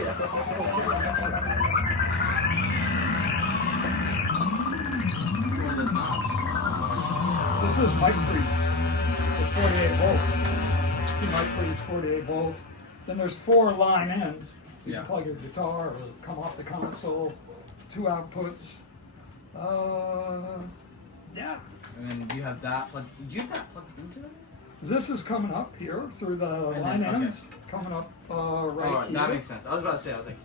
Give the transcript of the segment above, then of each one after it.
exit. Go to an exit. This is mic pre's with 48 volts. Mic pre's 48 volts. Then there's 4 line ends. You can plug your guitar or come off the console. 2 outputs. Yeah. And then you have that plugged. Do you have that plugged into it? This is coming up here through the line ends. Coming up right here. That makes sense. I was about to say, I was like,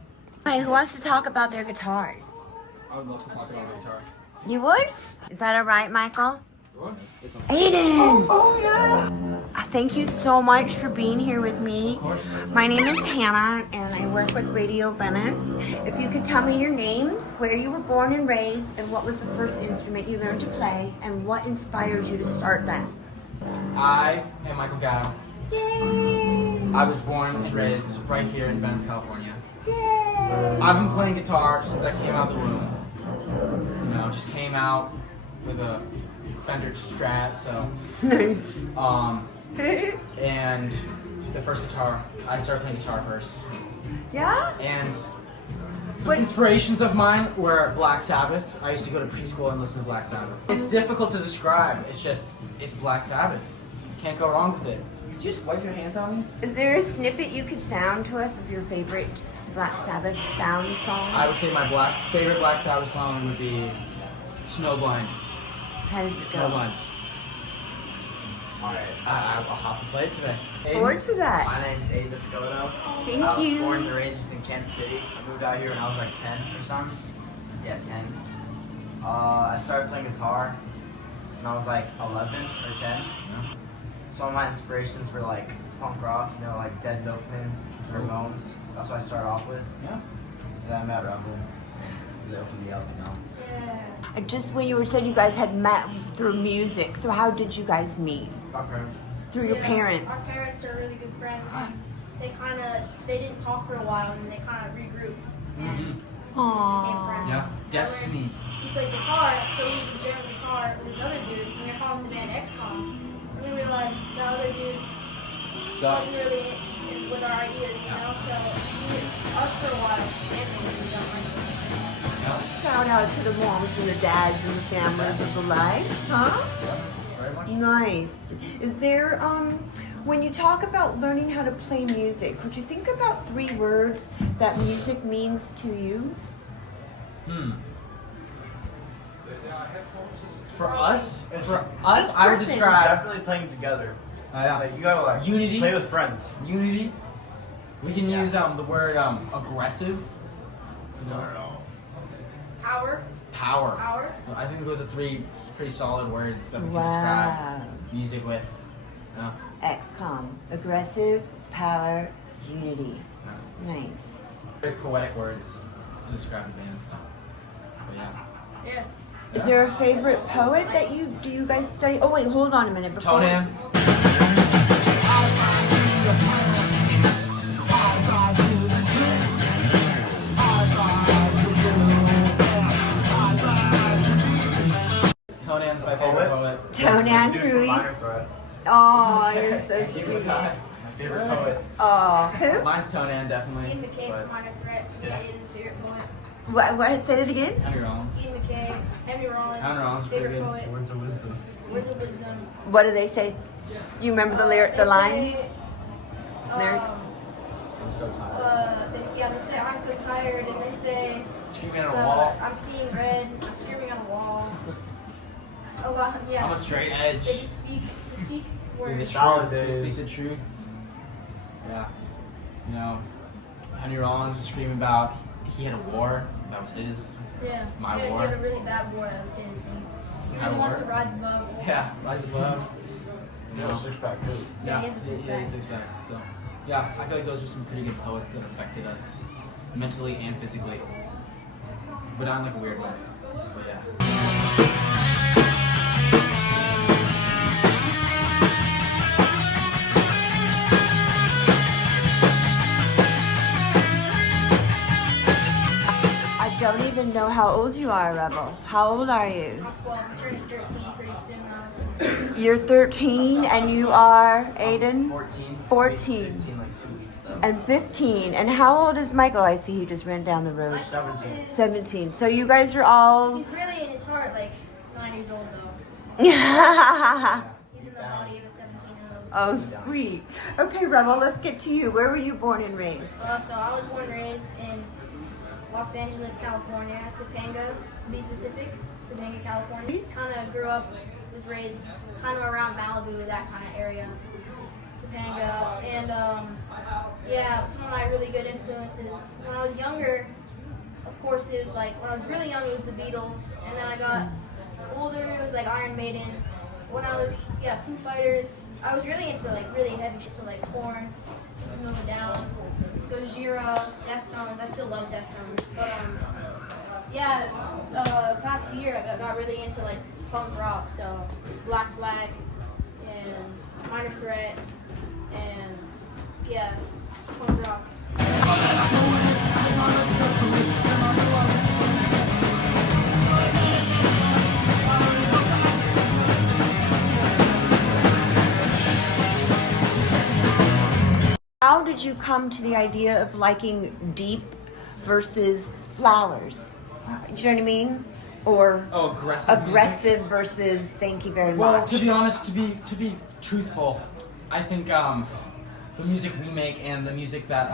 Hey, who wants to talk about their guitars? I would love to talk about the guitar. You would? Is that all right, Michael? It's Aiden! Oh, yeah. Thank you so much for being here with me. My name is Hannah, and I work with Radio Venice. If you could tell me your names, where you were born and raised, and what was the first instrument you learned to play, and what inspired you to start that? I am Michael Gatto. Yay! I was born and raised right here in Venice, California. Yay! I've been playing guitar since I came out of the womb. You know, just came out with a Fender Strat, so. Nice. And the first guitar, I started playing guitar first. Yeah? And some inspirations of mine were Black Sabbath. I used to go to preschool and listen to Black Sabbath. It's difficult to describe. It's Black Sabbath. You can't go wrong with it. Could you just wipe your hands on me? Is there a snippet you could sound to us of your favorite Black Sabbath sound song? I would say my favorite Black Sabbath song would be Snowblind. How does it go? Snowblind. Alright, I'll have to play it today. Forward to that. My name's Aiden Viscoto. Thank I was you. born and raised in Kansas City. I moved out here when I was like 10 or something. Yeah, 10. I started playing guitar when I was like 11 or 10. Yeah. Some of my inspirations were like punk rock, you know, like Dead Milkmen, Ramones. That's what I started off with. Yeah. And then I met Rebel. They opened the album now. Just when you were saying you guys had met through music, so how did you guys meet? My parents. Through your parents? Our parents are really good friends. They didn't talk for a while, and they kind of regrouped and became Aww. friends. Yeah. Destiny. He played guitar, so he was jamming guitar with this other dude, and we were calling the band Xcomm. And we realized that other dude wasn't really with our ideas, you know, so he was us for a while, and we got money. Shout out to the moms and the dads and the families of the lives, huh? Yeah, very much. Nice. Is there, when you talk about learning how to play music, could you think about 3 words that music means to you? For us, I would describe Definitely playing together. yeah. Like you gotta like Unity. play with friends. Unity. We can use the word aggressive. You know, power. I think those are 3 pretty solid words that we can describe music with. Yeah. XCOM. Aggressive, power, unity. Yeah. Nice. Very poetic words to describe the band. But yeah. Yeah. Is there a favorite poet that do you guys study? Oh wait, hold on a minute. Tonan. Tonan's my favorite poet. Tonan Dude from Ruiz. Minor Threat. Oh, you're so Give sweet. My favorite poet. Oh, who? Mine's Tonan, definitely. Ian McKay but from Minor Threat. Yeah, Aiden's favorite poet. What? Say that again. Henry Rollins. Ian McKay, Henry Rollins. Henry Rollins, pretty favorite good. poet. Words of wisdom. Words of wisdom. What do they say? Do you remember the lines? Lyrics? I'm so tired. They say I'm so tired, and they say Screaming at a wall. I'm seeing red. I'm screaming on a wall. A lot, yeah. I'm a straight edge. They just speak Speak the words. truth. Nowadays. Speak the truth. Yeah. You know, Henry Rollins was screaming about he had a war. That was his. Yeah. My he war. had a really bad war. That was his. He Had a really wants war? to rise above. Yeah, rise above. You know. Six-pack too. Yeah, he has a six-pack. six-pack. So, yeah, I feel like those are some pretty good poets that affected us mentally and physically, but not in like a weird way. But yeah. I don't even know how old you are, Rebel. How old are you? I'm 12. I'm turning 13 pretty soon now. You're 13 and you are, Aiden? 14. 14. 15 like 2 weeks though. And 15. And how old is Michael? I see he just ran down the road. 17. 17. So you guys are all... He's really in his heart like 9 years old though. Oh, He's in the body of a 17-year-old. sweet. Okay, Rebel, let's get to you. Where were you born and raised? So I was born and raised in Los Angeles, California, Topanga, to be specific, Topanga, California. Kind of grew up, was raised kind of around Malibu, that kind of area, Topanga. And yeah, some of my really good influences. When I was younger, of course, it was like, when I was really young, it was the Beatles. And then I got older, it was like Iron Maiden. When I was, Foo Fighters, I was really into like really heavy shit, so like Korn, System of a Down, Gojira, Deftones. I still love Deftones, but past year I got really into like punk rock, so Black Flag and Minor Threat, and punk rock. How did you come to the idea of liking deep versus flowers? Do you know what I mean? Or aggressive versus thank you very much. Well, to be honest, to be truthful, I think the music we make and the music that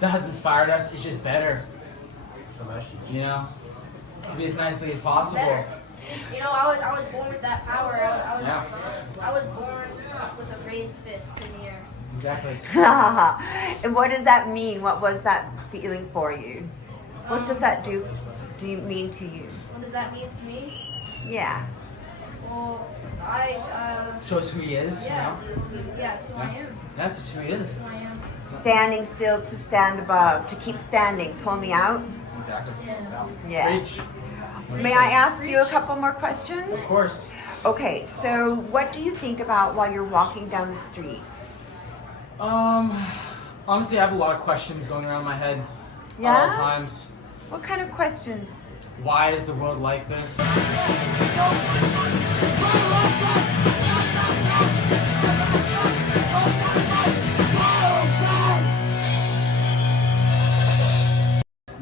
that has inspired us is just better. You know, to be as nicely as possible. You know, I was born with that power. I was born with a raised fist in the air. Exactly. And what did that mean? What was that feeling for you? What does that do you mean to you? What does that mean to me? Yeah. Well, Shows who he is. yeah, You know? yeah, it's who I am. That's just who he is. It's who I am. Standing still to stand above, to keep standing. Pull me out. Exactly. Yeah. Preach. May I ask you a couple more questions? Of course. Okay, so what do you think about while you're walking down the street? Honestly, I have a lot of questions going around my head at Yeah? all times. What kind of questions? Why is the world like this?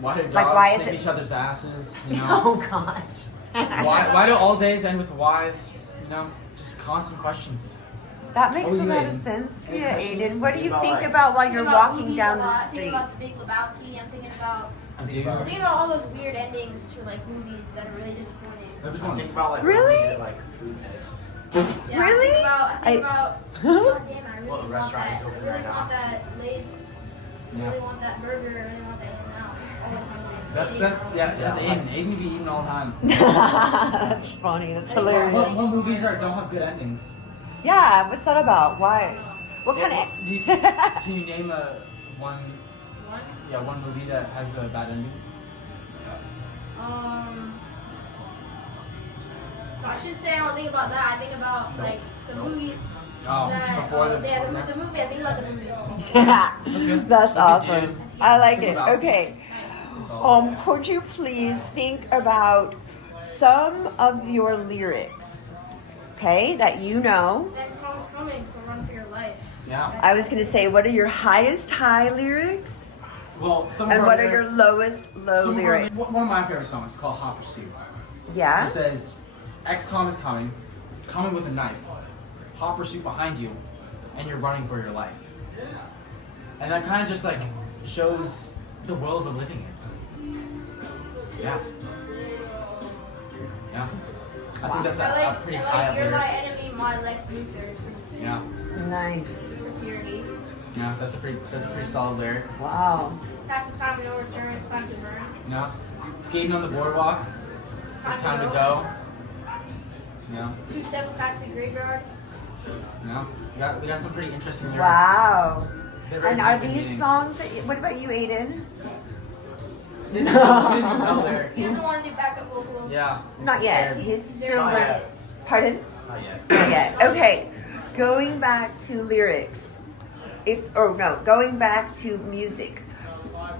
Why do dogs why is sniff it- each other's asses? You know? Oh gosh. Why do all days end with whys? You know, just constant questions. That makes What a were you lot of eating? sense. Any Yeah, questions? Aiden. What do you About, think like- about while I'm you're thinking about walking movies down a the lot. I'm thinking street? about The Big Lebowski. I'm thinking about I do. all those weird endings for like movies that are really disappointing. Which I ones? think about like Really? when we get, like food next. Yeah, Really? I think about God damn, I really Well, the want restaurant that. is open I really right now. want that Lay's. I Yeah. really want that burger. I really want that In-N-Out. I'm just always hungry. That's Aiden. Aiden be eating all the time. That's funny. That's hilarious. What movies don't have good endings? Yeah, what's that about? Why? What kind Can you name one One. one movie that has a bad ending? I shouldn't say I don't think about that. I think about like the movies. Oh, that, before the yeah, before the movie. I think about the movies. That's awesome. I like it. Think about it. Okay. Could you please think about some of your lyrics, okay, that you know? Next call is coming, so run for your life. Yeah. I was going to say, what are your highest high lyrics? Well, some And of what our are your lyrics- lowest low some of our- lyrics? One of my favorite songs is called Hot Pursuit. Yeah? It says, XCOM is coming with a knife, hot pursuit behind you, and you're running for your life. And that kind of just like shows the world we're living in. Yeah. Yeah. I think that's a pretty high up You're lyric. my enemy, my Lex Luthor. It's pretty sick. Yeah. Nice. Purity. Yeah, that's a pretty solid lyric. Wow. Past the time of no return, it's time to burn. Yeah. Skating on the boardwalk. It's time to go. Yeah. 2 steps past the graveyard. Yeah. We got some pretty interesting lyrics. Wow. They're very And are deep in these meaning. songs that what about you, Aiden? These are no lyrics. He doesn't want to do backup vocals. Yeah. Not yet. He's still Not learning. yet. Pardon? Not yet. Not yet. Okay. Going back to lyrics. Going back to music.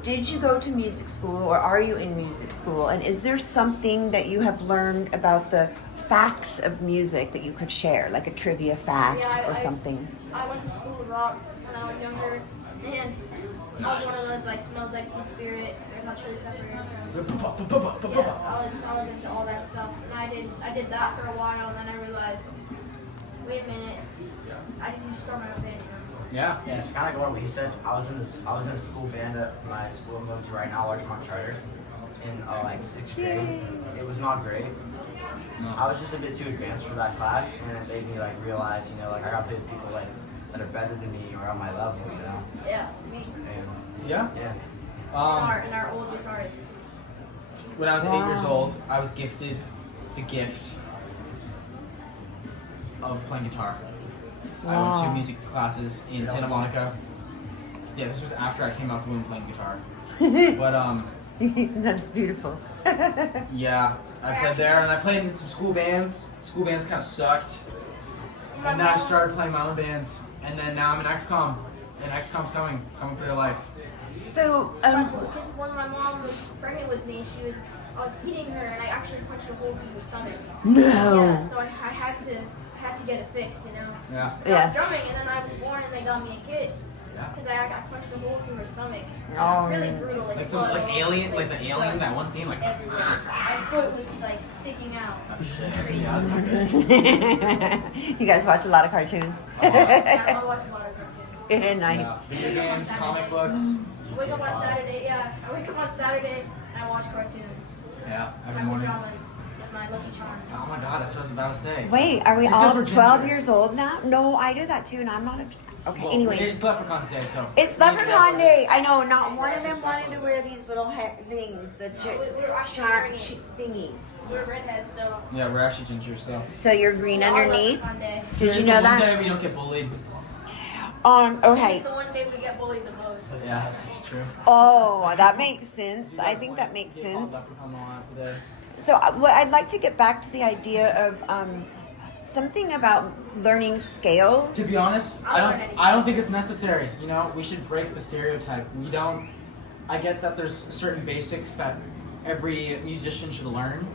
Did you go to music school or are you in music school? And is there something that you have learned about the facts of music that you could share, like a trivia fact Yeah, or something? I went to school of rock when I was younger, And I was one of those like smells like Teen Spirit, Red Hot Chili Pepper. Yeah, I was into all that stuff, and I did that for a while, and then I realized, wait a minute, I didn't just start my own band. Yeah. Yeah, it's kind of like what he said. I was in a school band at my school I'm going to right now, Larchmont Charter, in like 6th grade. It was not great. I was just a bit too advanced for that class, and it made me like realize, you know, like I got to play with people like that are better than me or on my level, you know. Yeah, me. And, Yeah. yeah. And our old guitarist. When I was 8 years old, I was gifted the gift of playing guitar. I went to music classes in Santa Monica. Yeah, this was after I came out to Boone playing guitar. But That's beautiful. yeah, I played there, and I played in some school bands. School bands kind of sucked. And then I started playing my own bands, and then now I'm in XCOM, and XCOM's coming for your life. So, Because when my mom was pregnant with me, I was eating her, and I actually punched a hole through her stomach. no. Yeah, so I had to get it fixed, you know. Yeah. So I was drumming, and then I was born, and they got me a kit. Yeah. Because I punched a hole through her stomach. Oh. Really brutal. Like blood some like all over alien, the like place. the alien that one scene, like. Everywhere. My foot was like sticking out. Oh, shit. Crazy. Yeah. You guys watch a lot of cartoons. Yeah, I watch a lot of cartoons. Nice. Yeah. Video games, comic books. I wake up on Saturday, yeah. I wake up on Saturday and I watch cartoons. Yeah, every My morning. pajamas with my Lucky Charms. Oh my god, that's what I was about to say. Wait, are we It's 'cause all we're 12 ginger. years old now? No, I do that too, and I'm not a... Okay, Well, anyways. it's Leprechaun's Day, so. It's Leprechaun Day. I know, not one of them wanted to wear these little things, the We're actually sharp wearing it. thingies. We're redheads, so. Yeah, we're actually ginger, so. So you're green we're all underneath? Leprechaun Day. Did you It's know the one that? day we don't get bullied. Okay. It's the one day we get bullied the most. Yeah, that's true. Oh, that makes sense. I think that makes Get called sense. Leprechaun a lot today. So what I'd like to get back to the idea of something about learning scales. To be honest, I don't think it's necessary. You know, we should break the stereotype. We don't. I get that there's certain basics that every musician should learn,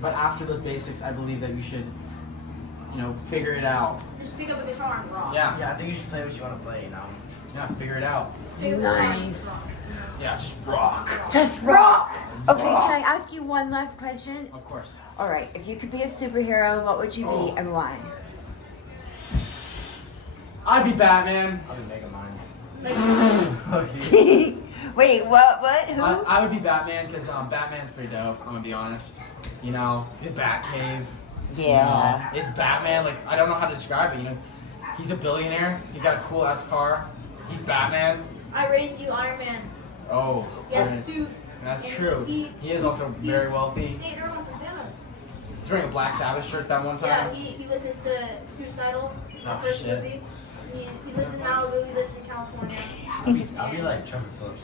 but after those basics, I believe that you should, you know, figure it out. Just pick up a guitar and rock. Yeah, Yeah, I think you should play what you want to play, you know. yeah, figure it out. Pick up a guitar and Nice. just rock. Yeah, just rock. Just rock. Okay, can I ask you one last question? Of course. All right, if you could be a superhero, what would you be Oh. and why? I'd be Batman. I'll be Mega Mind. Okay. Wait, what? Who? I would be Batman because Batman's pretty dope. I'm gonna be honest. You know, the Batcave. Yeah. You know, it's Batman. Like I don't know how to describe it. You know, he's a billionaire. He got a cool ass car. He's Batman. I raised you, Iron Man. Oh, He had a okay. suit. That's and true. He is also very wealthy. He stayed around for Thanos. He's wearing a Black Sabbath shirt that one Yeah, time. he listens to Suicidal, the Oh, first shit. movie. He lives in Malibu, he lives in California. I'll be like Trevor Phillips.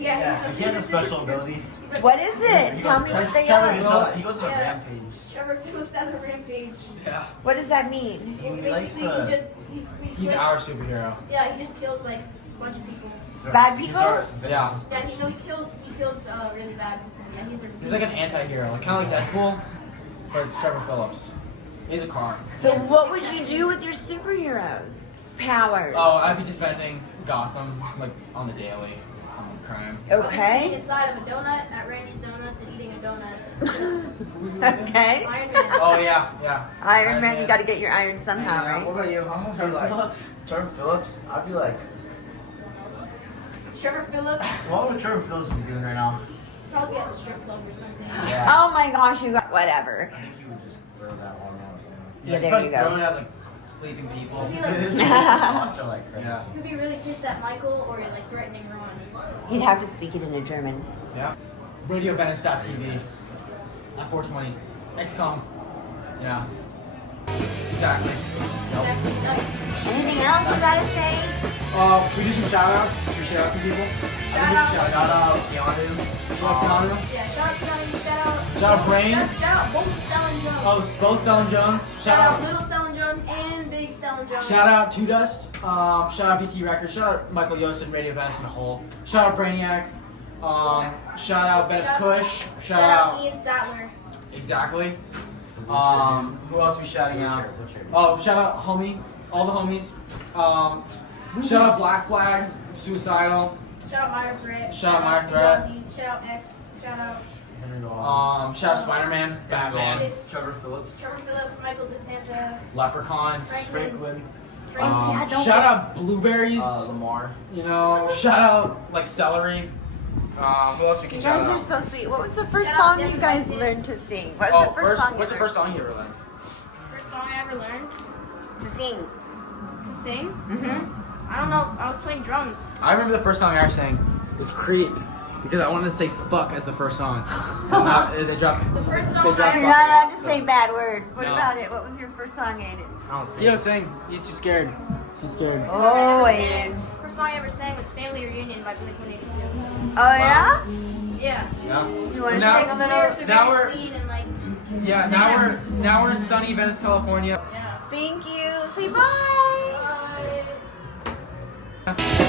Yeah, He has a special ability. What is it? Tell me what they Trevor are. Phillips. He goes on a Yeah. rampage. Trevor Phillips at the rampage. Yeah. What does that mean? He likes basically to- He's like, our superhero. Yeah, he just kills like a bunch of people. Bad He's people? our Yeah. Vincent. Yeah, he kills really bad people. Yeah, He's like an anti-hero, like kind of like Deadpool, but it's Trevor Phillips. He's a car. So what would you do with your superhero powers? Oh, I'd be defending Gotham like on the daily from crime. Sitting Okay. inside of a donut at Randy's Donuts and eating a donut. Okay. Iron Man. Oh yeah. Iron Man, you got to get your iron somehow, right? What about you? Trevor Phillips. Trevor Phillips? I'd be like, It's Trevor Phillips. what would Trevor Phillips be doing right now? Probably at the strip club or something. Yeah. Oh my gosh, you got whatever. I think he would just throw that one out. Yeah, he's there probably you go. throwing at like sleeping people. He His like, thoughts are like crazy. Yeah. you'd be really pissed at Michael or you're like threatening Ron. He'd have to speak it in a German. Yeah. RadioVenice.tv at 420. XCOM. Yeah. Exactly. Exactly. Nice. Anything else you gotta say? We do some shout-outs. Should we shout out some people? Shout out. Shout out Keanu. Yeah, shout out Johnny, shout out. Shout out Brain. Shout out both Stellan Jones. Oh, both Stellan Jones. Shout out Little Stellan Jones and Big Stellan Jones. Shout out Two Dust. Shout out VT Records. Shout out Michael Yost and Radio Venice in a whole. Shout out Brainiac. Shout out Venice Kush. Shout out Ian Statler. Exactly. Who else are we shouting out? Oh, shout out homie. All the homies. Shout out Black Flag, Suicidal. Shout out Minor Threat. Shout out Minor Threat. Fugazi, shout out X. Shout out Shout out Spider-Man, Batman, Trevor Phillips. Trevor Phillips, Michael DeSanta, Leprechauns. Franklin. yeah, don't Shout out Blueberries. Lamar. You know, shout out like Celery. Who else we can You shout guys are out? so sweet. What was the first Shout out song you Devin guys Weston. learned to sing? What was the first song? What's the first song you ever learned? First song I ever learned to sing? to sing. Mm-hmm. I don't know. I was playing drums. I remember the first song I ever sang was Creep because I wanted to say fuck as the first song. And they dropped. The first song They dropped I You're ever not fuck. allowed to say bad words. What No. about it? What was your first song, Aiden? I don't He don't sing. He's too scared. She's scared. Oh, Aiden. Aiden. First song I ever sang was Family Reunion by Blink-182. Oh, yeah? Yeah. Yeah. You want to Now- sing a Lyrics little? are Now very we're- clean and like. Yeah. Now we're in sunny Venice, California. Yeah. Thank you. Say bye. Bye.